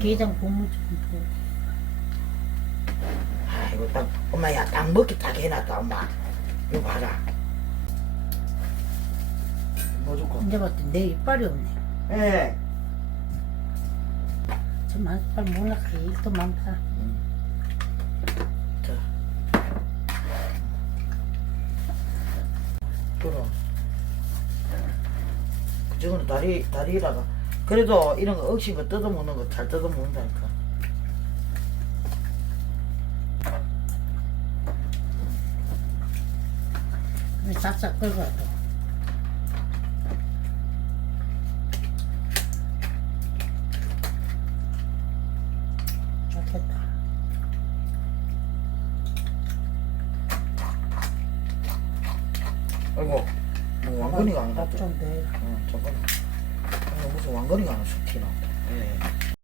게장 고무 좀 줘. 아 이거 딱 엄마야 딱 먹기 딱 해놨다 엄마 이거 봐라 뭐 줄까? 이제 봤더니 내 이빨이 없네. 예참 이빨 몰라가 일도 많다. 자. 그럼 그저거는 다리 다리라가 그래도 이런 거 억시고 뜯어먹는 거 잘 뜯어먹는다니까 싹싹 긁어도. 좋겠다. 아이고 뭐 왕건이가 안 갔다. 어 잠깐 어, 무슨 왕건이가 하나 쑥 튀어나왔다 예.